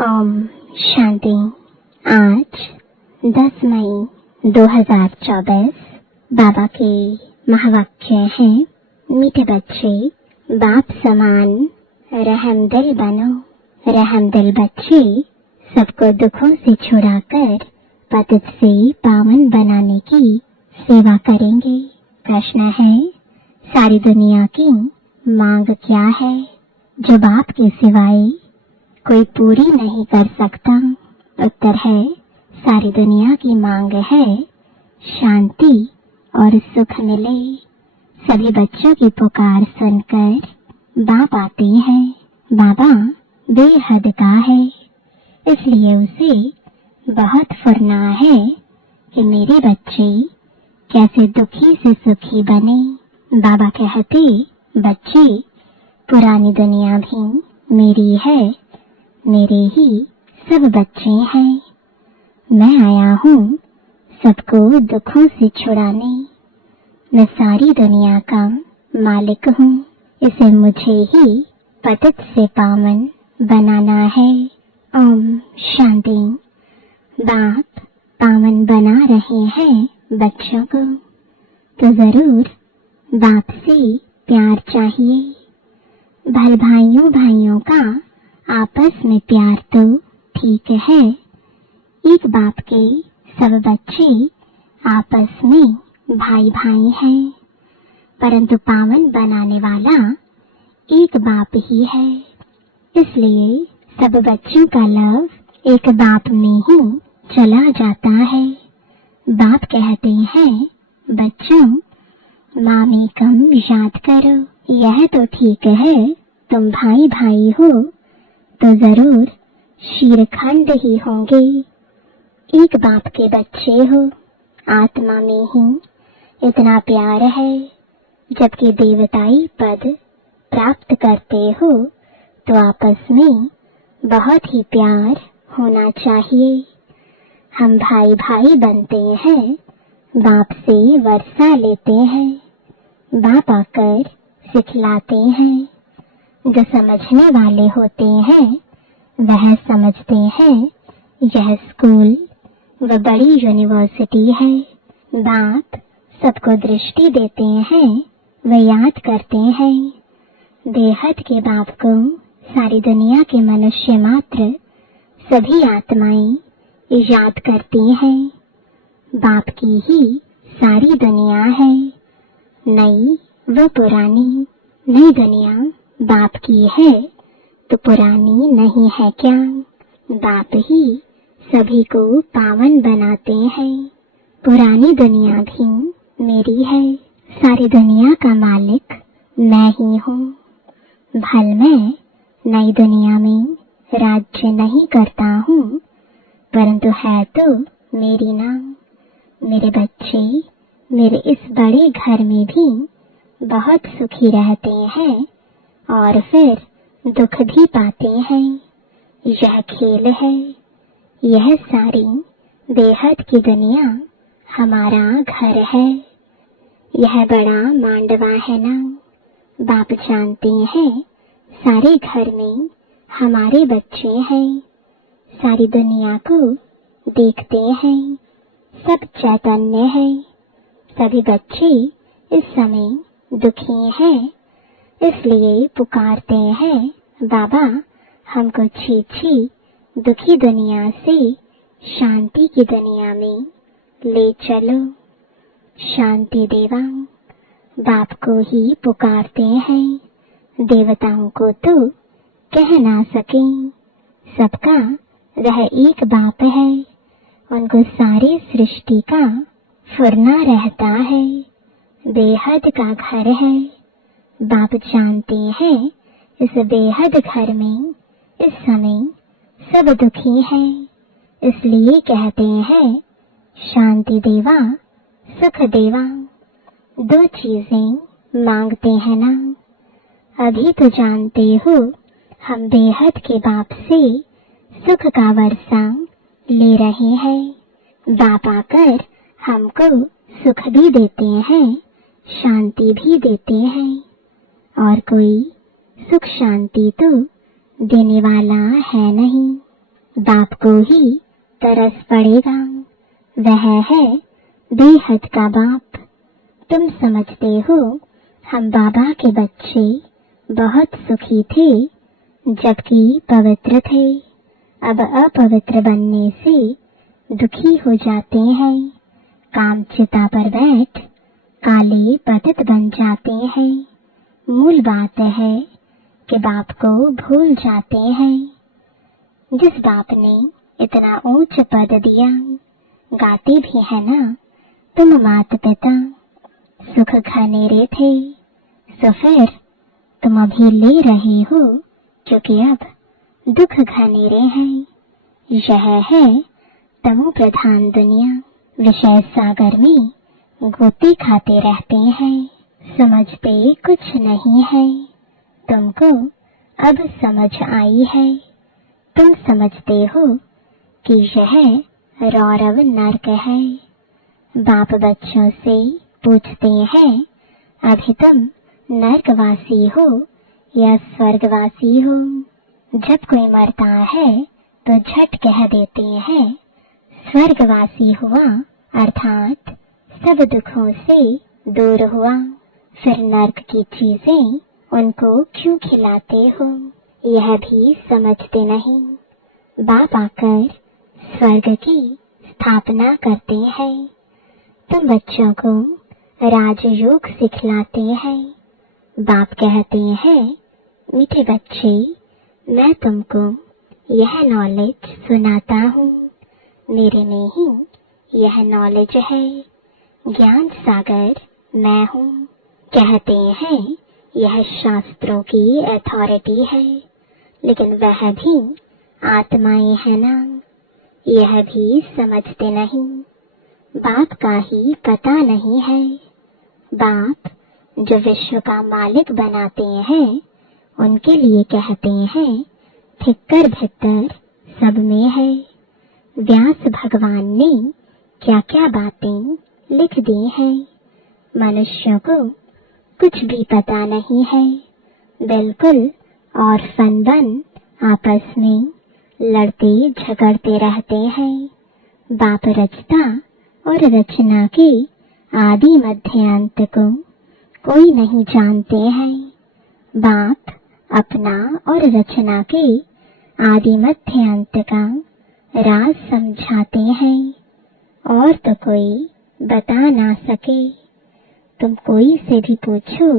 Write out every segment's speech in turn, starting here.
ओम शांति। आज 10 मई 2024 बाबा के महावाक्य हैं, मीठे बच्चे बाप समान रहम दिल बनो। रहम दिल बच्चे सबको दुखों से छुड़ाकर पतित से पावन बनाने की सेवा करेंगे। प्रश्न है, सारी दुनिया की मांग क्या है जो बाप के सिवाय कोई पूरी नहीं कर सकता? उत्तर है, सारी दुनिया की मांग है शांति और सुख मिले। सभी बच्चों की पुकार सुनकर बाप आते हैं। बाबा बेहद का है, इसलिए उसे बहुत फुरना है कि मेरे बच्चे कैसे दुखी से सुखी बने। बाबा कहते, बच्चे पुरानी दुनिया भी मेरी है, मेरे ही सब बच्चे हैं। मैं आया हूँ सबको दुखों से छुड़ाने। मैं सारी दुनिया का मालिक हूँ, इसे मुझे ही पतित से पावन बनाना है। ओम शांति। बाप पावन बना रहे हैं बच्चों को, तो जरूर बाप से प्यार चाहिए। भाइयों का आपस में प्यार तो ठीक है, एक बाप के सब बच्चे आपस में भाई भाई हैं, परंतु पावन बनाने वाला एक बाप ही है। इसलिए सब बच्चों का लव एक बाप में ही चला जाता है। बाप कहते हैं, बच्चों मामी कम याद करो। यह तो ठीक है तुम भाई भाई हो तो जरूर शीरखंड ही होंगे। एक बाप के बच्चे हो, आत्मा में ही इतना प्यार है। जबकि देवताई पद प्राप्त करते हो तो आपस में बहुत ही प्यार होना चाहिए। हम भाई भाई बनते हैं, बाप से वर्षा लेते हैं। बाप आकर सिखलाते हैं। जो समझने वाले होते हैं वह समझते हैं यह स्कूल व बड़ी यूनिवर्सिटी है। बाप सबको दृष्टि देते हैं व याद करते हैं। बेहद के बाप को सारी दुनिया के मनुष्य मात्र सभी आत्माएं याद करती हैं। बाप की ही सारी दुनिया है, नई व पुरानी। नई दुनिया बाप की है तो पुरानी नहीं है क्या? बाप ही सभी को पावन बनाते हैं। पुरानी दुनिया भी मेरी है, सारी दुनिया का मालिक मैं ही हूँ। भल मैं नई दुनिया में राज्य नहीं करता हूँ, परंतु है तो मेरी नाम। मेरे बच्चे मेरे इस बड़े घर में भी बहुत सुखी रहते हैं और फिर दुख भी पाते हैं। यह खेल है। यह सारी बेहद की दुनिया हमारा घर है। यह बड़ा मांडवा है ना। बाप जानते हैं सारे घर में हमारे बच्चे हैं। सारी दुनिया को देखते हैं, सब चैतन्य है। सभी बच्चे इस समय दुखी हैं, इसलिए पुकारते हैं, बाबा हमको छी दुखी दुनिया से शांति की दुनिया में ले चलो। शांति देवा बाप को ही पुकारते हैं। देवताओं को तो कह ना सके, सबका वह एक बाप है। उनको सारी सृष्टि का फुरना रहता है। बेहद का घर है। बाप जानते हैं इस बेहद घर में इस समय सब दुखी हैं, इसलिए कहते हैं शांति देवा सुख देवा। दो चीजें मांगते हैं ना। अभी तो जानते हो हम बेहद के बाप से सुख का वर्षा ले रहे हैं। बाप आकर हमको सुख भी देते हैं, शांति भी देते हैं, और कोई सुख शांति तो देने वाला है नहीं। बाप को ही तरस पड़ेगा। वह है बेहद का बाप। तुम समझते हो हम बाबा के बच्चे बहुत सुखी थे जबकि पवित्र थे। अब अपवित्र बनने से दुखी हो जाते हैं। कामचिता पर बैठ काले पतित बन जाते हैं। मूल बात है कि बाप को भूल जाते हैं। जिस बाप ने इतना ऊंच पद दिया, गाते भी है ना, तुम माता पिता सुख घनेरे थे, सो फिर तुम अभी ले रहे हो क्योंकि अब दुख घनेरे हैं। यह है तमो प्रधान दुनिया। विषय सागर में गोते खाते रहते हैं, समझते कुछ नहीं है। तुमको अब समझ आई है। तुम समझते हो कि यह रौरव नरक है। बाप बच्चों से पूछते हैं, अभी तुम नरकवासी हो या स्वर्गवासी हो? जब कोई मरता है तो झट कह देते हैं स्वर्गवासी हुआ, अर्थात सब दुखों से दूर हुआ। फिर नरक की चीजें उनको क्यों खिलाते हो, यह भी समझते नहीं। बाप आकर स्वर्ग की स्थापना करते हैं। तुम बच्चों को राजयोग सिखलाते हैं। बाप कहते हैं, मीठे बच्चे, मैं तुमको यह नॉलेज सुनाता हूँ। मेरे में ही यह नॉलेज है। ज्ञान सागर मैं हूँ। कहते हैं यह शास्त्रों की अथॉरिटी है, लेकिन वह भी आत्माएं है ना, यह भी समझते नहीं। बाप का ही पता नहीं है। बाप जो विश्व का मालिक बनाते हैं, उनके लिए कहते हैं ठिक्कर भित्तर सब में है। व्यास भगवान ने क्या क्या बातें लिख दी हैं, मनुष्यों को कुछ भी पता नहीं है। बिल्कुल और फनबन आपस में लड़ते झगड़ते रहते हैं। बाप रचता और रचना के आदि मध्य अंत को कोई नहीं जानते हैं। बाप अपना और रचना के आदि मध्य अंत का राज समझाते हैं, और तो कोई बता ना सके। तुम कोई से भी पूछो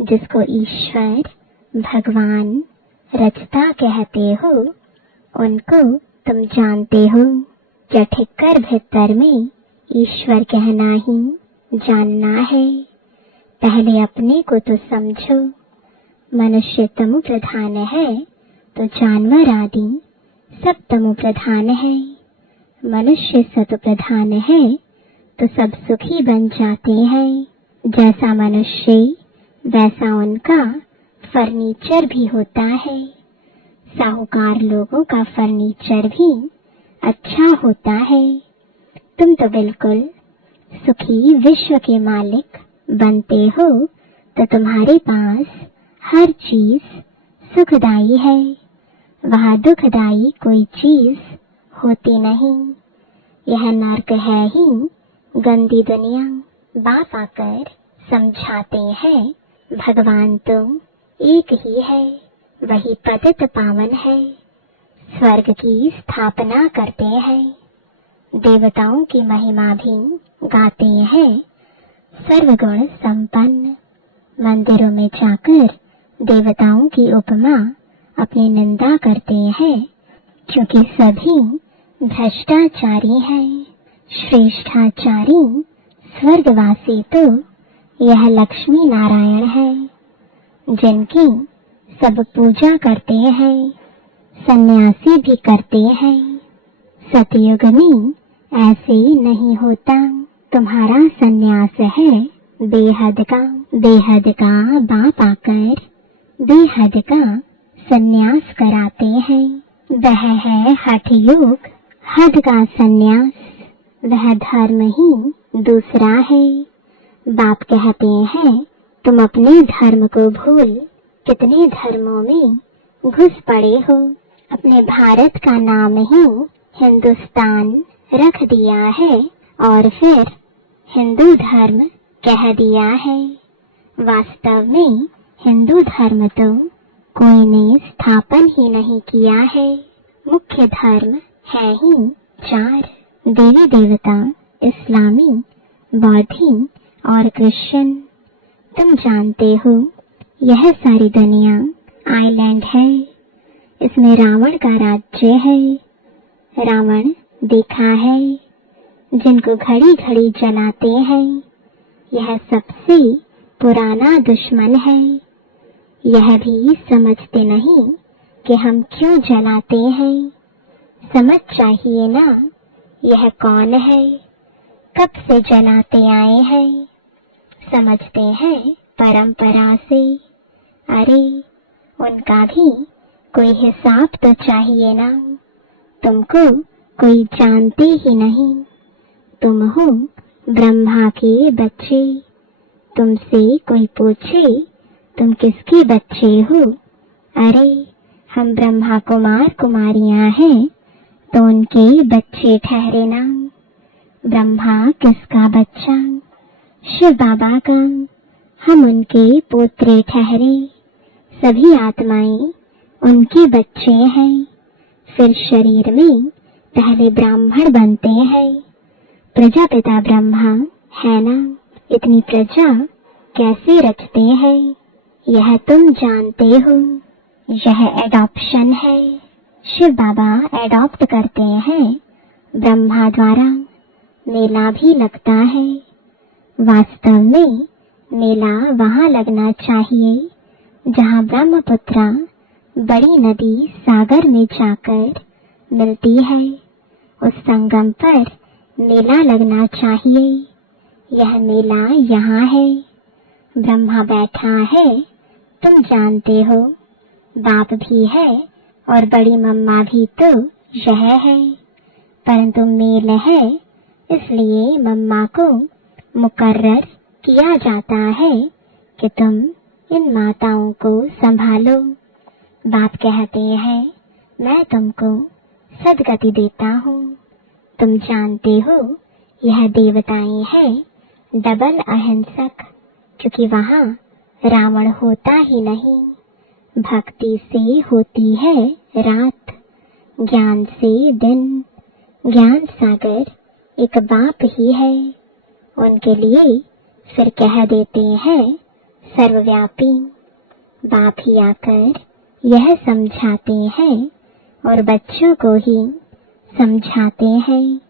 जिसको ईश्वर भगवान रचता कहते हो, उनको तुम जानते हो क्या ठिक्कर भित्तर में ईश्वर कहना ही जानना है? पहले अपने को तो समझो। मनुष्य तमो प्रधान है तो जानवर आदि सब तमो प्रधान है। मनुष्य सतो प्रधान है तो सब सुखी बन जाते हैं। जैसा मनुष्य वैसा उनका फर्नीचर भी होता है। साहूकार लोगों का फर्नीचर भी अच्छा होता है। तुम तो बिल्कुल सुखी विश्व के मालिक बनते हो, तो तुम्हारे पास हर चीज सुखदायी है। वहाँ दुखदायी कोई चीज होती नहीं। यह नरक है ही गंदी दुनिया। बाप आकर समझाते हैं, भगवान तो एक ही है, वही पतित पावन है। स्वर्ग की स्थापना करते हैं। देवताओं की महिमा भी गाते हैं। सर्वगुण संपन्न। मंदिरों में जाकर देवताओं की उपमा अपनी निंदा करते हैं, क्योंकि सभी भ्रष्टाचारी हैं। श्रेष्ठाचारी स्वर्गवासी तो यह लक्ष्मी नारायण है, जिनकी सब पूजा करते हैं, सन्यासी भी करते हैं। सतयुग में ऐसे नहीं होता। तुम्हारा सन्यास है बेहद का। बेहद का बाप आकर बेहद का सन्यास कराते हैं। वह है हठ योग, हद का सन्यास। वह धर्म ही दूसरा है। बाप कहते हैं, तुम अपने धर्म को भूल कितने धर्मों में घुस पड़े हो। अपने भारत का नाम ही हिंदुस्तान रख दिया है और फिर हिंदू धर्म कह दिया है। वास्तव में हिंदू धर्म तो कोई ने स्थापन ही नहीं किया है। मुख्य धर्म है ही 4, देवी देवता, इस्लामी, बौद्धी और क्रिश्चियन। तुम जानते हो यह सारी दुनिया आइलैंड है। इसमें रावण का राज्य है। रावण देखा है, जिनको घड़ी घड़ी जलाते हैं। यह सबसे पुराना दुश्मन है। यह भी समझते नहीं कि हम क्यों जलाते हैं। समझ चाहिए ना, यह कौन है, कब से जलाते आए हैं। समझते हैं परंपरा से। अरे उनका भी कोई हिसाब तो चाहिए ना। तुमको कोई जानते ही नहीं। तुम हो ब्रह्मा के बच्चे। तुमसे कोई पूछे तुम किसके बच्चे हो? अरे हम ब्रह्मा कुमार कुमारियां हैं तो उनके बच्चे ठहरे ना। ब्रह्मा किसका बच्चा? शिव बाबा का। हम उनके पोत्रे ठहरे। सभी आत्माएं उनके बच्चे हैं। फिर शरीर में पहले ब्राह्मण बनते हैं। प्रजापिता ब्रह्मा है ना। इतनी प्रजा कैसे रचते हैं यह तुम जानते हो। यह एडॉप्शन है। शिव बाबा एडॉप्ट करते हैं ब्रह्मा द्वारा। मेला भी लगता है। वास्तव में मेला वहां लगना चाहिए जहां ब्रह्मपुत्रा बड़ी नदी सागर में जाकर मिलती है। उस संगम पर मेला लगना चाहिए। यह मेला यहाँ है। ब्रह्मा बैठा है, तुम जानते हो। बाप भी है और बड़ी मम्मा भी तो यह है। परंतु मेल है, इसलिए मम्मा को मुकर्रर किया जाता है कि तुम इन माताओं को संभालो। बाप कहते हैं मैं तुमको सदगति देता हूँ। तुम जानते हो यह देवताएं हैं डबल अहिंसक, क्योंकि वहां रावण होता ही नहीं। भक्ति से होती है रात, ज्ञान से दिन। ज्ञान सागर एक बाप ही है। उनके लिए फिर कह देते हैं सर्वव्यापी। बाप ही आकर यह समझाते हैं और बच्चों को ही समझाते हैं।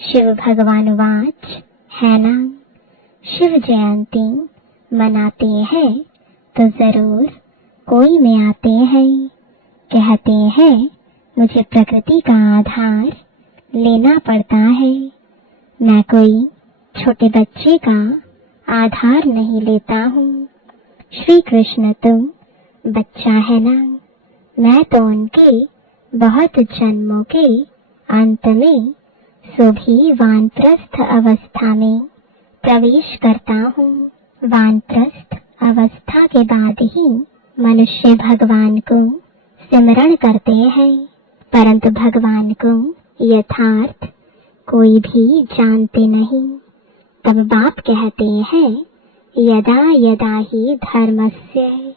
शिव भगवान वाच है ना। शिव जयंती मनाते हैं तो जरूर कोई में आते हैं। कहते हैं मुझे प्रकृति का आधार लेना पड़ता है। मैं कोई छोटे बच्चे का आधार नहीं लेता हूँ। श्री कृष्ण तो बच्चा है ना। मैं तो उनके बहुत जन्मों के अंत में सो भी वानप्रस्थ अवस्था में प्रवेश करता हूँ। वानप्रस्थ अवस्था के बाद ही मनुष्य भगवान को सिमरण करते हैं, परंतु भगवान को यथार्थ कोई भी जानते नहीं। तब बाप कहते हैं यदा यदा ही धर्मस्य।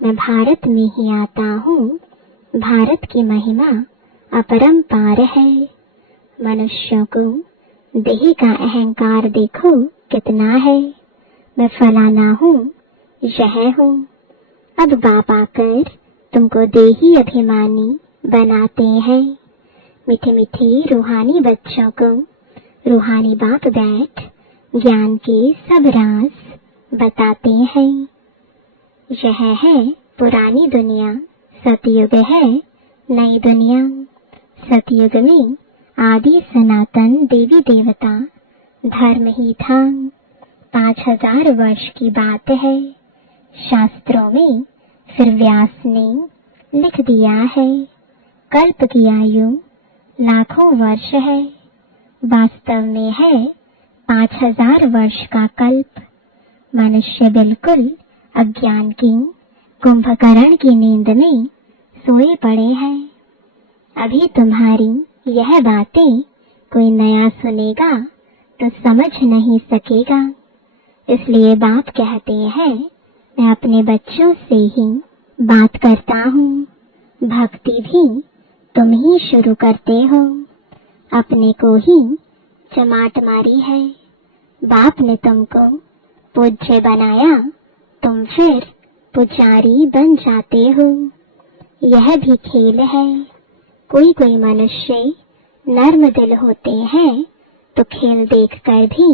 मैं भारत में ही आता हूँ। भारत की महिमा अपरंपार है। मनुष्यों को देह का अहंकार देखो कितना है। मैं फलाना हूँ, यह हूँ। अब बाप आकर तुमको देही अभिमानी बनाते हैं। मीठे मीठे रूहानी बच्चों को रूहानी बाप बैठ ज्ञान के सब राज बताते हैं। यह है पुरानी दुनिया, सतयुग है नई दुनिया। सतयुग में आदि सनातन देवी देवता धर्म ही था। 5000 वर्ष की बात है। शास्त्रों में फिर व्यास ने लिख दिया है कल्प की आयु लाखों वर्ष है। वास्तव में है 5000 वर्ष का कल्प। मनुष्य बिल्कुल अज्ञान की कुंभकर्ण की नींद में सोए पड़े हैं। अभी तुम्हारी यह बातें कोई नया सुनेगा तो समझ नहीं सकेगा। इसलिए बाप कहते हैं, मैं अपने बच्चों से ही बात करता हूँ। भक्ति भी तुम ही शुरू करते हो, अपने को ही चमाट मारी है। बाप ने तुमको पूज्य बनाया, तुम फिर पुजारी बन जाते हो। यह भी खेल है। कोई कोई मनुष्य नर्म दिल होते हैं तो खेल देखकर भी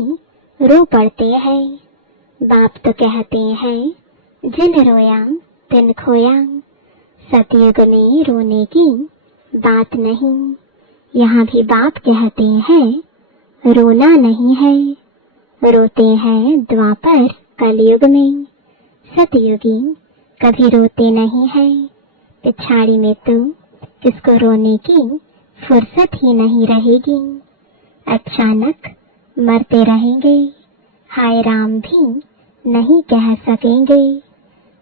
रो पड़ते हैं। बाप तो कहते हैं, जिन रोया तिन खोया। सतयुग में रोने की बात नहीं। यहाँ भी बाप कहते हैं, रोना नहीं है, रोते हैं द्वापर कलयुग में। सतयुगी कभी रोते नहीं है। पिछाड़ी में तो किसको रोने की फुर्सत ही नहीं रहेगी। अचानक मरते रहेंगे, हाय राम भी नहीं कह सकेंगे।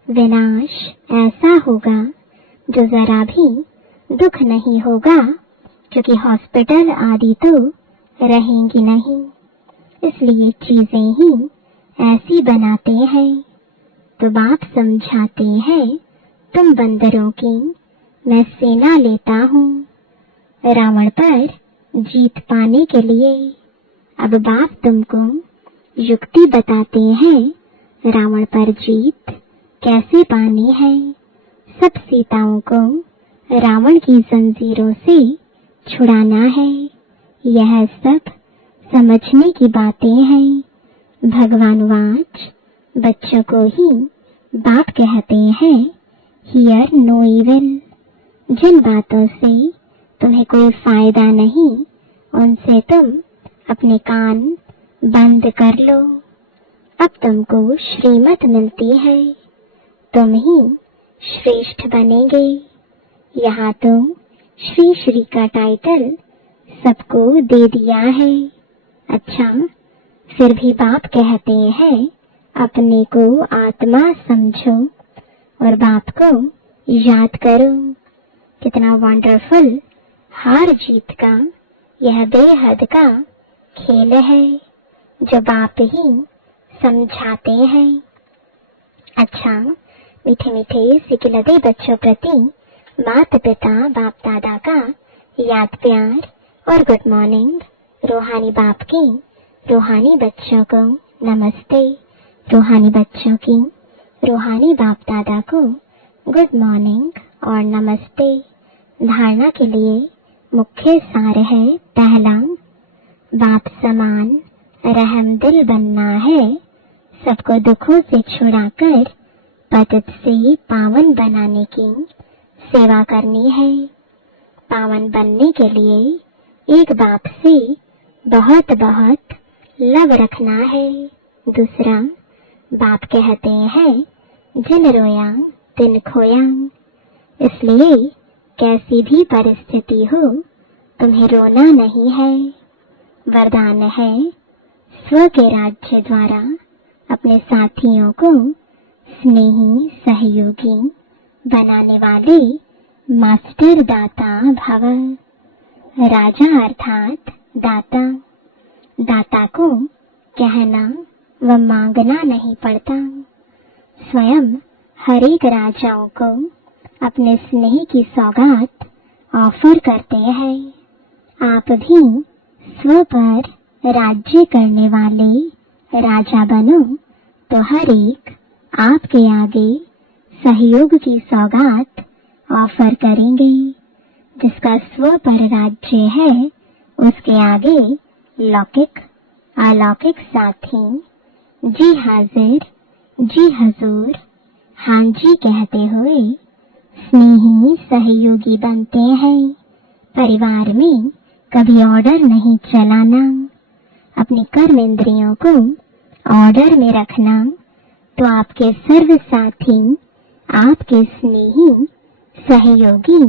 विनाश ऐसा होगा जो जरा भी दुख नहीं होगा, क्योंकि हॉस्पिटल आदि तो रहेंगी नहीं। इसलिए चीजें ही ऐसी बनाते हैं। तो बाप समझाते हैं, तुम बंदरों की मैं सेना लेता हूँ रावण पर जीत पाने के लिए। अब बाप तुमको युक्ति बताते हैं, रावण पर जीत कैसे पानी है। सब सीताओं को रावण की जंजीरों से छुड़ाना है। यह सब समझने की बातें हैं। भगवान वाच बच्चों को ही बाप कहते हैं, हियर नो इविल। जिन बातों से तुम्हें कोई फायदा नहीं, उनसे तुम अपने कान बंद कर लो। अब तुमको श्रीमत मिलती है, तुम ही श्रेष्ठ बनेंगे। यहाँ तो श्री श्री का टाइटल सबको दे दिया है। अच्छा, फिर भी बाप कहते हैं, अपने को आत्मा समझो और बाप को याद करो। कितना वंडरफुल हार जीत का यह बेहद का खेल है, जो बाप ही समझाते हैं। अच्छा, मीठे मीठे सिकिलदे बच्चों प्रति माता पिता बाप दादा का याद प्यार और गुड मॉर्निंग। रूहानी बाप की रूहानी बच्चों को नमस्ते। रूहानी बच्चों की रूहानी बाप दादा को गुड मॉर्निंग और नमस्ते। धारणा के लिए मुख्य सार है, पहला, बाप समान रहम दिल बनना है। सबको दुखों से छुड़ाकर पतित से पावन बनाने की सेवा करनी है। पावन बनने के लिए एक बाप से बहुत बहुत लव रखना है। दूसरा, बाप कहते हैं, जिन रोया तिन खोया। इसलिए कैसी भी परिस्थिति हो, तुम्हें रोना नहीं है। वरदान है, स्व के राज्य द्वारा अपने साथियों को स्नेही सहयोगी बनाने वाले मास्टर दाता भव। राजा अर्थात दाता। दाता को कहना व मांगना नहीं पड़ता। स्वयं हर एक राजाओं को अपने स्नेह की सौगात ऑफर करते हैं। आप भी स्व पर राज्य करने वाले राजा बनो तो हर एक आपके आगे सहयोग की सौगात ऑफर करेंगे। जिसका स्व पर राज्य है, उसके आगे लौकिक अलौकिक साथी जी हाजिर जी हजूर हाँ जी कहते हुए स्नेही सहयोगी बनते हैं। परिवार में कभी ऑर्डर नहीं चलाना, अपनी कर्म इंद्रियों को ऑर्डर में रखना, तो आपके सर्व साथी आपके स्नेही सहयोगी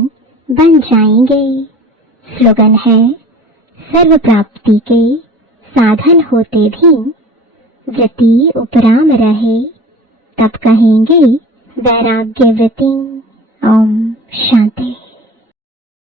बन जाएंगे। स्लोगन है, सर्व प्राप्ति के साधन होते भी वृत्ति उपराम रहे, तब कहेंगे वैराग्य वृत्ति। ओम शांति।